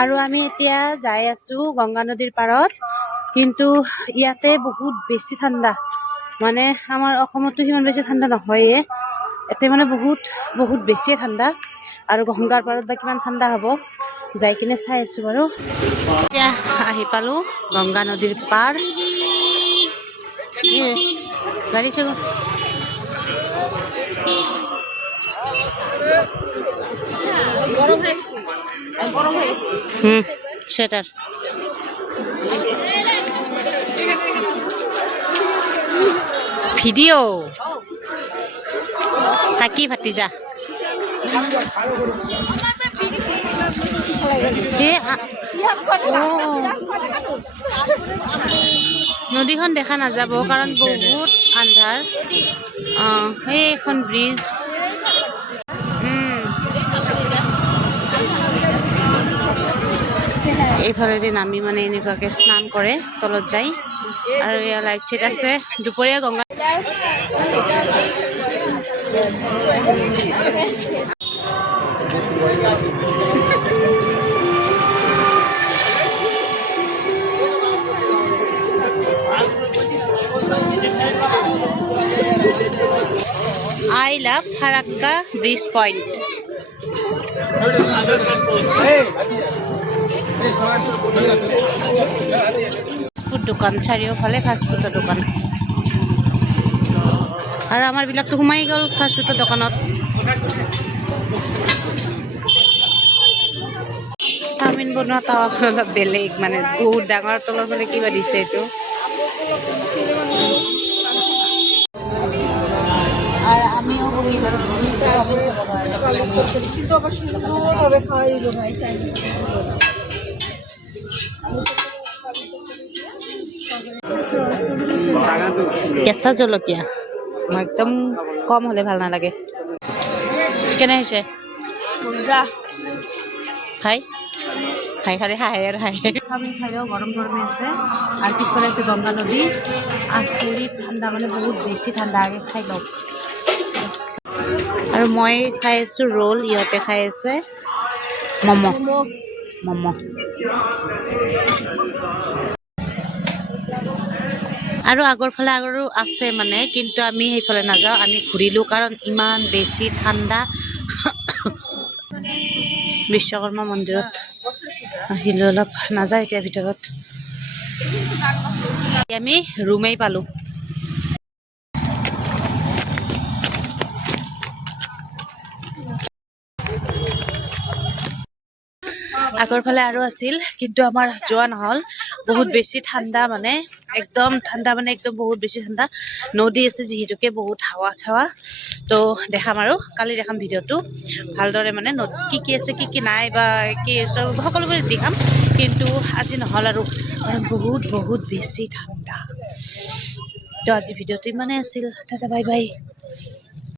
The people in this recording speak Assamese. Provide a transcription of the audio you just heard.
আৰু আমি এতিয়া যাই আছো গংগা নদীৰ পাৰত, কিন্তু ইয়াতে বহুত বেছি ঠাণ্ডা। মানে আমাৰ অসমতো সিমান বেছি ঠাণ্ডা নহয়ে, ইয়াতে মানে বহুত বেছিয়ে ঠাণ্ডা। আৰু গংগাৰ পাৰত বা কিমান ঠাণ্ডা হ'ব, যাই কিনে চাই আছো বাৰু। এতিয়া আহি পালো গংগা নদীৰ পাৰ। গাড়ী চব সেটাৰ ভিডিও থাকি ভাতিজা নদীখন দেখা নাযাব কাৰণ বহুত আন্ধাৰ। সেইখন ব্ৰিজ। এইফালেদি নামি মানে এনেকুৱাকে স্নান কৰে তলত যাই। আৰু এয়া লাইট চাইট আছে। দুপৰীয়া Ganga I love Farakka Bridge Point. Fast food দোকান, চাৰিওফালে ফাষ্টফুডৰ দোকান। আৰু আমাৰ বিলাকতো সোমাই গ'ল ফাষ্টফুডৰ দোকানত। চাওমিন বনোৱা টাৱাখন অলপ বেলেগ, মানে বহুত ডাঙৰ। তলৰ ফালে কিবা দিছে এইটো। আর আমিও বহি কিন্তু আবার সুন্দরভাবে খাওয়াই ভাই। কেঁচা জলকীয়া একদম কম হলে ভাল নালাগে। কেনে হৈছে ভাই? ভাই খালি হাঁহে আৰু হাঁহে। চাওমিন খাইলেও গৰম গৰমে আছে। আৰু পিছফালে আছে গংগা নদী। আচৰিত ঠাণ্ডা, মানে বহুত বেছি ঠাণ্ডা। আগে খাই লওক। আৰু মই খাই আছো ৰোল, ইহঁতে খাই আছে ম'ম'। আৰু আগৰ ফালে আৰু আছে মানে, কিন্তু আমি সেইফালে নাযাওঁ। আমি ঘূৰিলো কাৰণ ইমান বেছি ঠাণ্ডা। বিশ্বকৰ্মা মন্দিৰত আহিলো, অলপ নাযাওঁ এতিয়া ভিতৰত। আমি ৰুমেই পালো। আগৰ ফালে আৰু আছিল, কিন্তু আমাৰ যোৱা নহল। বহুত বেছি ঠাণ্ডা, মানে একদম ঠাণ্ডা, মানে একদম বহুত বেছি ঠাণ্ডা। নদী আছে যিহেতুকে বহুত হাৱা চাৱা। তো দেখাম আৰু কালি দেখাম ভিডিঅ'টো ভালদৰে, মানে কি কি আছে কি কি নাই বা কি সকলোবোৰ দেখাম। কিন্তু আজি নহ'ল আৰু, কাৰণ বহুত বেছি ঠাণ্ডা। তো আজি ভিডিঅ'টো ইমানেই আছিল। Tata bye bye.